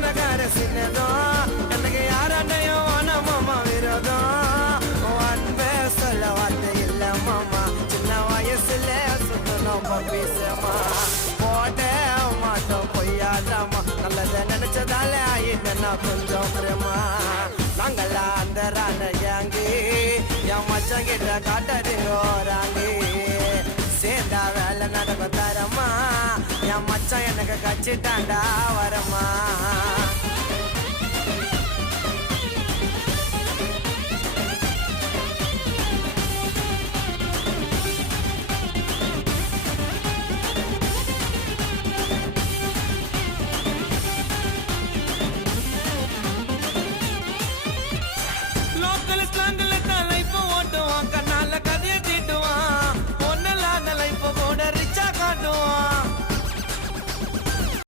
சின்னக்கார சின்னதும் எனக்கு யாராண்டையும் மாமா விரோதம் அன்பே சொல்ல வார்த்தை இல்ல மாமா சின்ன வயசுல சுத்தணும் பப்பீசமா போட்டே மாட்டோம் பொய்யாதாமா நல்லத நினைச்சதால ஆயிட்டா கொஞ்சம் பிரமா நாங்களா அந்த ராணி என் மச்சம் கிட்ட காட்டறிங்கோராங்க சேர்ந்தா வேலை நடக்கும் தரமா என் மச்சம் எனக்கு கச்சிட்டாண்டா வரமா